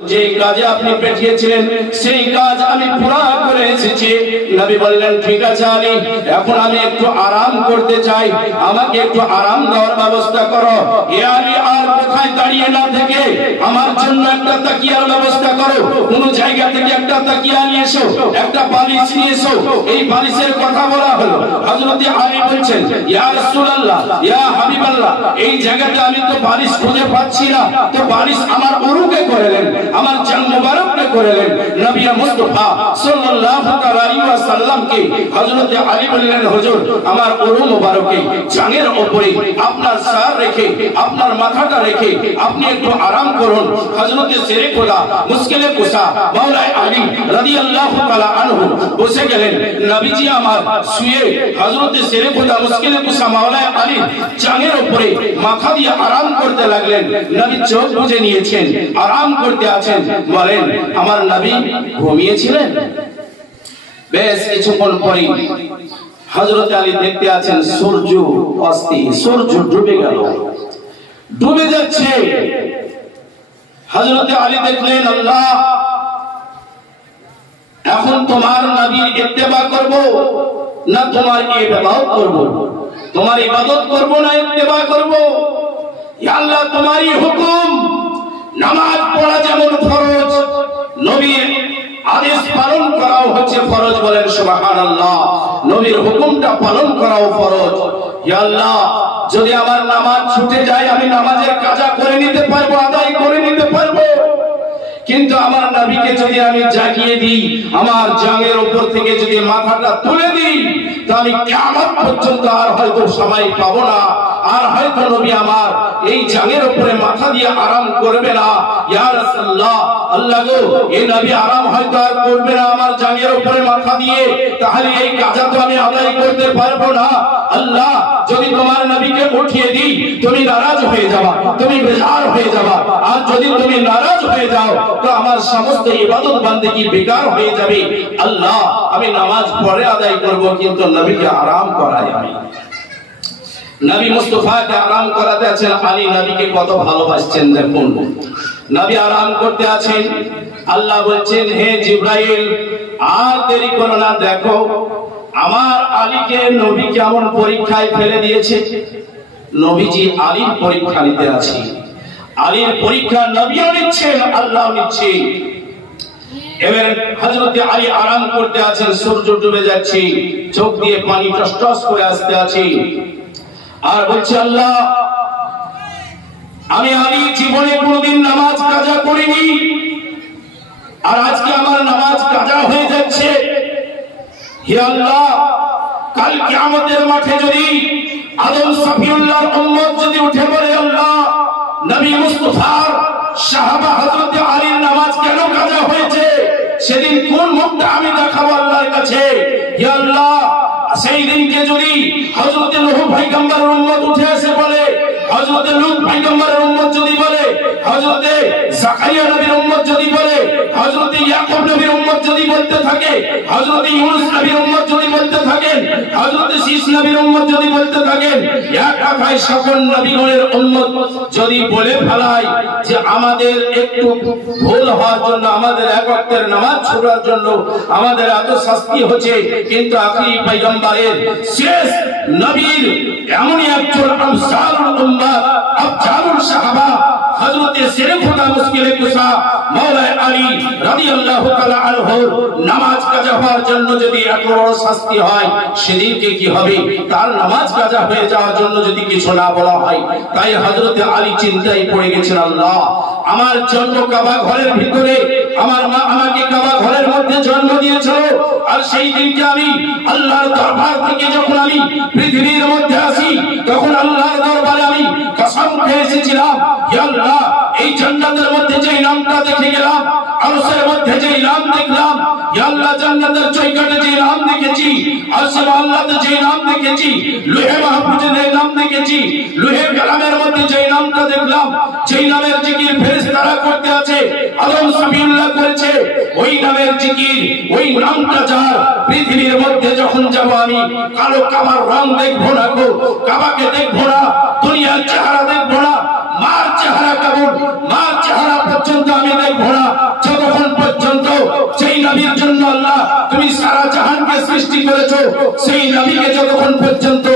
যে কাজে আপনি পাঠিয়েছিলেন সেই কাজ আমি পুরা করে এসেছি। নবী বললেন ঠিক আছে আলী, এখন আমি একটু আরাম করতে চাই, আমাকে একটু আরাম দেওয়ার ব্যবস্থা করো। এ আলী, আর কোথায় দাঁড়িয়ে না থেকে আমার জন্য একটা তাকিয়ার ব্যবস্থা করো। কোন জায়গা থেকে একটা তাকিয়া নিয়ে এসো, একটা বালিশ নিয়ে এসো। এই বালিশের কথা বলা হলো। হযরত আলী বলছেন ইয়া রাসূলুল্লাহ, ইয়া হাবিবাল্লাহ, এই জায়গাতে আমি তো বালিশ খুঁজে পাচ্ছি না, তো বালিশ আমার উরুকে করেলেন, আমার জান মুবারককে করেলেন। নবী মুস্তাফা সাল্লাল্লাহু আলাইহি ওয়াসাল্লামকে হযরত আলী বললেন হুজুর, আমার উরু মুবারকে জানের উপরে আপনার সর রেখে, আপনার মাথাটা রেখে আপনি একটু আরাম করুন। হযরত শেরে খোদা মুশকিলে কুসা মাওলা আলী রাদিয়াল্লাহু তাআলা আনহু বসে গেলেন। নবীজি আমার শুয়ে হযরত শেরে খোদা মুশকিলে কুসা মাওলা আলী জানের উপরে মাথা দিয়ে আরাম করতে লাগলেন। নবী চোখ বুজে নিয়েছেন, আরাম করতে আছেন। বলেন আমার নবী ঘুমিয়েছিলেন? বেশ কিছুক্ষণ পরে হযরত আলী দেখতে আছেন সূর্য অস্ত, সূর্য ডুবে গেল, ডুবে যাচ্ছে। হযরত আলী দেখলেন আল্লাহ, এখন তোমার নবীর ইত্তেবা করব না তোমার ইবাদত করব? তোমার ইবাদত করব না ইত্তেবা করব? ইয়া আল্লাহ, তোমারই হুকুম। নামাজ পড়া যেমন ফরজ, নবীর আদেশ পালন করাও হচ্ছে ফরজ। বলেন সুবহানাল্লাহ। নবীর হুকুমটা পালন করাও ফরজ। ইয়া আল্লাহ, যদি আমার নামাজ ছুটে যায় আমি নামাজের কাজা করে নিতে পারবো, আদায় করে নিতে পারবো, কিন্তু আমার নবীকে যদি আমি জাগিয়ে দিই, আমার জানের উপর থেকে যদি মাথাটা তুলে দিই, তো আমি কিয়ামত পর্যন্ত আর হয়তো সময় পাবো না, আর হয়তো নবী আমার এই জানের উপরে মাথা দিয়ে আরাম করবে না। ইয়া রাসূলুল্লাহ, আল্লাহ গো, এই নবী আরাম হয়তো আর করবে না আমার জানের উপরে মাথা দিয়ে, তাহলে এই কাজা তো আমি আদায় করতে পারবো না। আল্লাহ, যদি তোমার নবীকে উঠিয়ে দিই তুমি নারাজ হয়ে যাবা, তুমি বেজার হয়ে যাবা, আর যদি তুমি নারাজ হয়ে যাও তো আমার সমস্ত ইবাদত বান্দেগি বেকার হয়ে যাবে। আল্লাহ, আমি নামাজ পড়ে আদায় করব, কিন্তু নবীকে আরাম করাই আমি। নবী মুস্তাফাকে আরাম করাতে আছেন। আলী নবীকে কত ভালোবাসছেন দেখুন। নবী আরাম করতে আছেন, আল্লাহ বলছেন হে জিবরাইল, আর দেরি করো না, দেখো আমার আলীকে নবী কেমন পরীক্ষায় ফেলে দিয়েছে। নবীজি আলীর পরীক্ষা নিতে আছে। আলীর পরীক্ষা নবীও নিচ্ছেন, আল্লাহ নিচ্ছেন। এবার হযরত আলী আরাম করতে আছেন, সূর্য ডুবে যাচ্ছে, চোখ দিয়ে পানি টস টস করে আসতে আছে, আর বলছে আল্লাহ, আমি আলী জীবনে কোনোদিন নামাজ কাজা করিনি, আর আজকে আমার নামাজ কাজা হয়ে যাচ্ছে। হে আল্লাহ, কাল কিয়ামতের মাঠে যদি আদম সফিউল্লাহর উম্মত যদি উঠে বলে আল্লাহ, নবী মুস্তাফার সাহাবা হযরত আলীর নামাজ কেন কাজা হয়েছে, সেদিন কোন মুখটা আমি দেখাবো আল্লাহর কাছে। হে আল্লাহ, সেই দিনকে যদি হযরত নূহ পয়গম্বরের উম্মত উঠে এসে বলে, হযরত লূত পয়গম্বরের উম্মত যদি বলে, হযরত জাকারিয়া নবীর উম্মত যদি বলে, হযরত ইয়াকুব নবীর উম্মত যদি বলতে থাকে, হযরত ইউনূস নবীর উম্মত যদি বলতে থাকেন, হযরত শীস নবীর উম্মত যদি বলতে থাকেন, এক কথায় সকল নবীগণের উম্মত যদি বলে ফেলায় যে আমাদের একটু ভুল হওয়ার জন্য, আমাদের এক ওয়াক্তের নামাজ ছোড়ার জন্য আমাদের এত শাস্তি হচ্ছে, কিন্তু আখিরি পয়গম্বরের শেষ নবীর এমনই একজন আমসালুল উম্মাহ, আফজালুল সাহাবা হযরত শেরে খোদা মুশকিলে কুসা মাওলা আলী রাদিয়াল্লাহু তাআলা আনহু নামাজ কাজা হওয়ার জন্য যদি এত বড় শাস্তি হয়, সেদিনকে কি হবে? তার নামাজ কাজা হয়ে যাওয়ার জন্য যদি কিছু না বলা হয়। তাই হযরত আলী চিন্তায় পড়ে গেছেন, আল্লাহ, আমার জন্ম কাবা ঘরের ভিতরে, আমার মা আমাকে কাবা ঘরের মধ্যে জন্ম দিয়েছিল, আর সেই দিনকে আমি আল্লাহর দরবার থেকে যখন আমি পৃথিবীর মধ্যে আসি, তখন আল্লাহর দরবারে আমি কসম খেয়ে এসেছিলাম, ইয়া আল্লাহ, এই জান্নাতের মধ্যে যে নামটা দেখে গেলাম, আরশের মধ্যে যে নাম দেখলাম, ইয়া আল্লাহ, জান্নাতের চৌকাঠে যে নাম দেখেছি, আরশে আল্লাহতে যে নাম দেখেছি, লোহে মাহফুজে যে নাম দেখেছি, লোহে কালামের মধ্যে যে নামটা দেখলাম, যেই নামের জিকির ফেরেশতারা করতে আছে, আদম সফিউল্লাহ করেছে, ওই নামের জিকির, ওই নামটা যার পৃথিবীর মধ্যে যখন যাব আমি, কালো কাবার রং দেখবো না গো, কাবাকে দেখবো না, দুনিয়ার চেহারা দেখবো না, মার চেহারা কেমন, মার চেহারা পর্যন্ত আমি দেখবো না, সৃষ্টি করেছো সেই নবীকে যতক্ষণ পর্যন্ত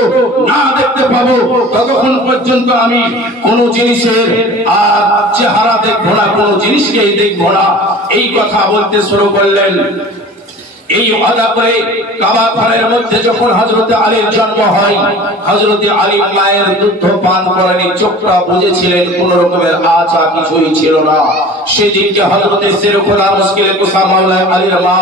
না দেখতে পাবো ততক্ষণ পর্যন্ত আমি কোন জিনিসের আর চেহারা দেখবো না, কোন জিনিসকেই দেখবো না। এই কথা বলতে শুরু করলেন। এই ওয়াদা করে কাবা ঘরের মধ্যে যখন হযরতে আলীর জন্ম হয়, হযরতে আলী মায়ের দুধ পান করেনি, চোখটা বুঝেছিলেন কোন রকমের আশা কিছুই ছিল না। সেদিনকে হযরতে শেরখোদা মুশকিলে কুসা মাওলা আলীর মা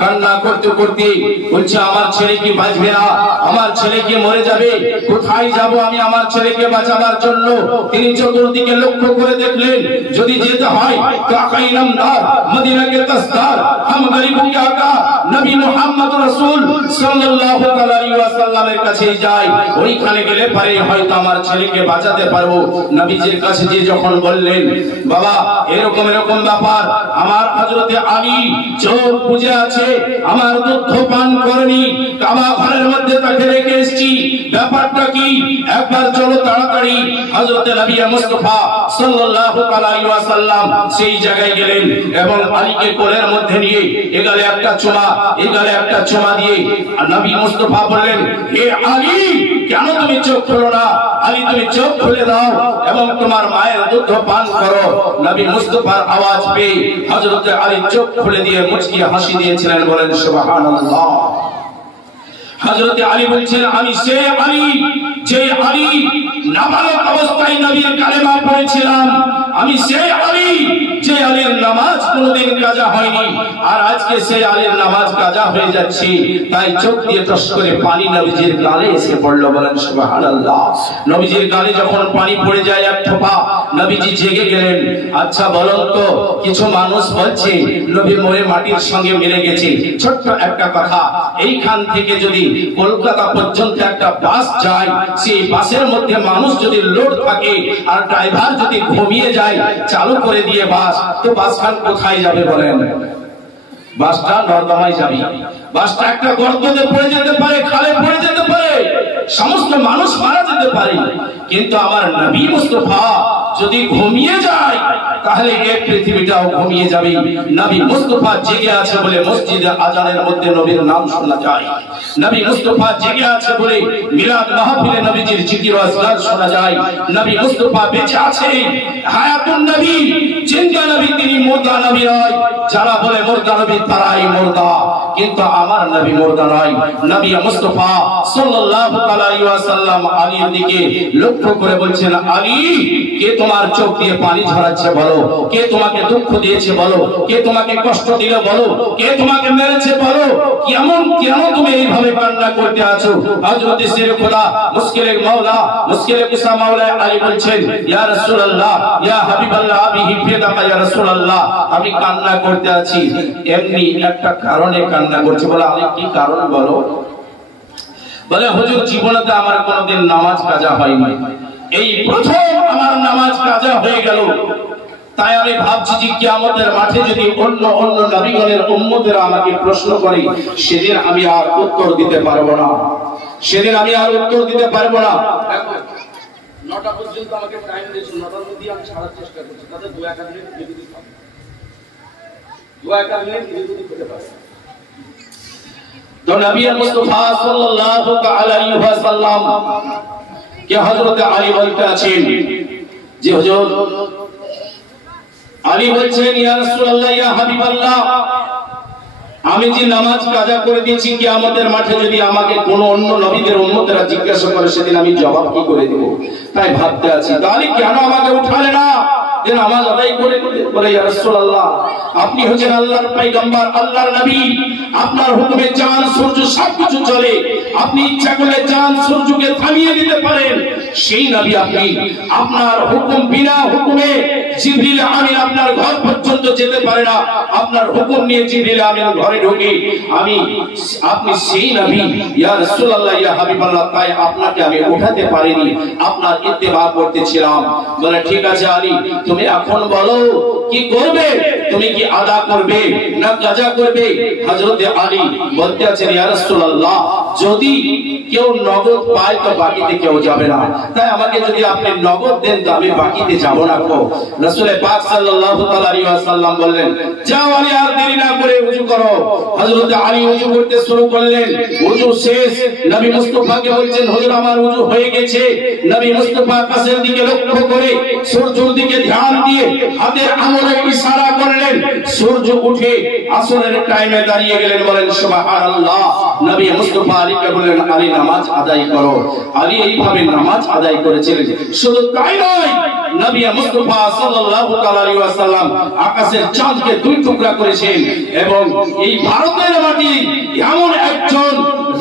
কান্না করতে করতে বলছে, আমার ছেলে কি বাঁচবে না, আমার ছেলে কি মরে যাবে, কোথায় যাব আমি আমার ছেলেকে বাঁচাবার জন্য। তিনি চতুর্দিকে লক্ষ্য করে দেখলেন, যদি যেতে হয় কাকাই নামদার মদিনাকে তাসদার হাম গরিবো কে আকা নবী মুহাম্মদ রাসূল সাল্লাল্লাহু আলাইহি ওয়াসাল্লামের কাছে যাই, ওইখানে গেলে পারে হয়তো আমার ছেলেকে বাঁচাতে পারবো। নবীজির কাছে যে যখন বললেন, বাবা এরকম এরকম ব্যাপার, আমার হযরতে আলী চোখ বুজে আছে, আমার দুধ পান করেনি, কাবা ঘরের মধ্যে তাকে রেখে এসেছি, ব্যাপারটা কি, একবার চলো তাড়াতাড়ি। হযরতে নবী মুস্তাফা সাল্লাল্লাহু আলাইহি ওয়াসাল্লাম সেই জায়গায় গেলেন এবং আলীকে কোলের মধ্যে নিয়ে এগালে একটা চুমা, এগালে একটা চুমা দিয়ে নবী মুস্তাফা বললেন, হে আলী কেন তুমি চোখ খোলো না, আলী তুমি চোখ খুলে দাও এবং তোমার মায়ের দুধ পান করো। নবী মুস্তাফার আওয়াজ পেয়ে হযরতে আলী চোখ খুলে দিয়ে মুচকি হাসি দিয়েছিলেন, বলেন সুবহানাল্লাহ। হযরতে আলী বলছেন, আমি সে আলী যে আলী নাবালক অবস্থায় নবীর কালেমা পড়েছিলাম, আমি সে আলী যে আলীর নামাজ কোনোদিন কাজা হয়নি, আর আজকে সেই আলীর নামাজ কাজা হয়ে যাচ্ছে। তাই চোখ দিয়ে টস করে পানি নবীজির গালে এসে পড়লো, বলেন সুবহানাল্লাহ। নবীজির গালে যখন পানি পড়ে যায় এক ঠোপা, নবীজি জেগে গেলেন। আচ্ছা বলুন তো, কিছু মানুষ বলছে নবী মরে মাটির সঙ্গে মিলে গেছে। ছোট্ট একটা কথা, এইখান থেকে যদি কলকাতা পর্যন্ত একটা বাস যায়, সেই বাসের মধ্যে মানুষ যদি লোড থাকে আর ড্রাইভার যদি ঘুমিয়ে যায় চালু করে দিয়ে বাস, তো বাসখান কোথায় যাবে বলেন? বাসটা নর্দমায় যাবে, বাসটা একটা গর্তে পড়ে যেতে পারে, খালে পড়ে যেতে পারে, সমস্ত মানুষ মারা যেতে পারে। কিন্তু আমার নবী মুস্তাফা যদি ঘুমিয়ে যায় তাহলে এই পৃথিবীটাও ঘুমিয়ে যাবে। নবী মুস্তাফা জেগে আছে বলে মসজিদে আজানের মধ্যে নবীর নাম শোনা যায়, নবী মুস্তাফা জেগে আছে বলে মিলাদ মাহফিলে নবীজির জিকির ও আজকার শোনা যায়। নবী মুস্তাফা বেঁচে আছে, হায়াতুন নবী, জিন্দা নবী, তিনি মুর্দা নবী নয়। যারা বলে মুর্দা নবী তারাই মুর্দা, কিন্তু আমার নবী মুর্দা নয়। নবী মুস্তাফা সাল্লাল্লাহু আলাইহি ওয়াসাল্লাম আলীর দিকে লক্ষ্য করে বলছেন, আলী কে তোমার চোখ দিয়ে পানি ঝরাচ্ছে বলো, কে তোমাকে দুঃখ দিয়েছে বলো, কে তোমাকে কষ্ট দিল বলো, কে তোমাকে মেরেছে বলো, কেন তুমি এইভাবে কান্না করতে আছো? হযরত শেরখোদা মুশকিলে মাওলা মুশকিলে কুসা মাওলা আলী বলছেন, ইয়া রাসূলুল্লাহ ইয়া হাবিবাল্লাহ আবিহি ফিদাকা ইয়া রাসূলুল্লাহ, আমি কান্না করতে আছি এমনি একটা কারণে কান্না করছি। বলে আলী কি কারণ বলো? বলে হুজুর জীবনেতে আমার কোনোদিন নামাজ কাজা হয়নি, এই প্রথম আমার নামাজ কাজা হয়ে গেল। তাই আমি ভাবছি যে কিয়ামতের মাঠে যদি অন্য অন্য নবীগণের উম্মতেরা আমাকে প্রশ্ন করে, সেদিন আমি আর উত্তর দিতে পারবো না, সেদিন আমি আর উত্তর দিতে পারবো না। 9টা পর্যন্ত আমাকে টাইম দিয়েছে, 9টার মধ্যে আমি ছাড়ার চেষ্টা করছি, তাতে 2-1 মিনিট বিরতি পাবো, 2-1 মিনিট বিরতি পেতে পারবো। তো নবী মুস্তাফা সাল্লাল্লাহু আলাইহি ওয়াসাল্লাম কে হযরত আলী বলতে আছেন যে হুজুর, আলী বলছেন, ইয়া রাসূলুল্লাহ ইয়া হাবিবাল্লাহ, আমি যে নামাজ কাজা করে দিয়েছি, কিয়ামতের মাঠে যদি আমাকে কোন অন্য নবীদের উম্মতেরা জিজ্ঞাসা করে সেদিন আমি জবাব কি করে দেব? তাই ভাবতে আছি। তাহলে কেন আমাকে উঠালে না যে নামাজ আদায় করে দিতে? বলে ইয়া রাসূলুল্লাহ, আপনি হচ্ছেন আল্লাহর পয়গম্বর, আল্লাহর নবী, আপনার হুকুমে চাঁদ সূর্য সবকিছু চলে, আপনি ইচ্ছা করলে চাঁদ সূর্যকে থামিয়ে দিতে পারেন, সেই নবী আপনি। আপনার হুকুম বিনা হুকুমে জিবরিল আমিন আপনার ঘর পর্যন্ত যেতে পারে না, আপনার হুকুম নিয়ে জিবরিল আমিন ঘরে ঢোকে, আপনি সেই নবী। ইয়া রাসূলুল্লাহ ইয়া হাবিবাল্লাহ, তাই আপনাকে আমি উঠাতে পারিনি, আপনার ইত্তেবা করতেছিলাম। বলে ঠিক আছে আলী, তুমি এখন বলো কি করবে, তুমি কি আদা করবে না কাজা করবে? হযরত আলী বলতে আছেন, ইয়া রাসূলুল্লাহ যদি কেউ নগদ পায় তো বাকিতে কেউ যাবে না, তাই আমাকে যদি আপনি নগদ দেন তো আমি বাকিতে যাব না। রাসূল পাক সাল্লাল্লাহু আলাইহি ওয়াসাল্লাম বললেন, যাও আলী, আর দেরি না করে ওযু করো। হযরত আলী ওযু করতে শুরু করলেন। ওযু শেষ, নবী মুস্তাফাকে বলছেন, হুজুর আমার ওযু হয়ে গেছে। নবী মুস্তাফা আকাশের দিকে লক্ষ্য করে সূর্যের দিকে ধ্যান দিয়ে হাতের আঙুলে ইশারা করলেন। সূর্য উঠে আসরের টাইমে দাঁড়িয়ে গেলেন। বলেন সুবহানাল্লাহ। নবী মুস্তাফা আলীকে বললেন, আলী নামাজ আদায় করো। আলী এইভাবে নামাজ আদায় করেছিলেন। শুধু তাই নয়, নবী মুস্তাফা সাল্লাল্লাহু আলাইহি ওয়াসাল্লাম আকাশের চাঁদকে দুই টুকরা করেছেন। এবং এই ভারতের মাটি এমন একজন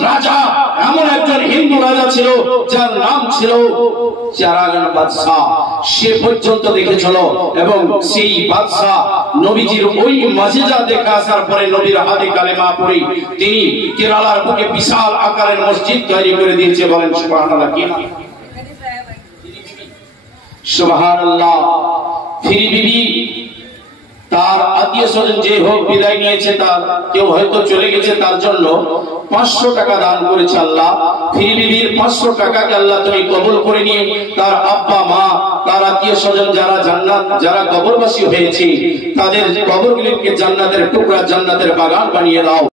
রাজা, এমন একজন হিন্দু রাজা ছিল যার নাম ছিল চারাগণ বাদশাহ, সে পর্যন্ত দেখেছিল। এবং সেই বাদশাহ নবীজির ওই মুজিজা দেখে আসার পরে নবীর হাতে কালেমা পড়ে তিনি কেরালার বুকে বিশাল আকারের মসজিদ তৈরি করে দিয়েছে। বলেন সুবহানাল্লাহ। কি সুবহানাল্লাহ। ফিরি বিবি তার আত্মীয় স্বজন যে হোক বিদায় নিয়েছে, তার কেউ হয়তো চলে গেছে, তার জন্য 500 টাকা দান করেছে আল্লাহ। ফিরি বিবির 500 টাকাকে আল্লাহ তুমি কবুল করে নিয়ে তার আব্বা মা, তার আত্মীয় স্বজন যারা জান্নাত, যারা কবরবাসী হয়েছে, তাদের কবরগুলিকে জান্নাতের টুকরা, জান্নাতের বাগান বানিয়ে দাও।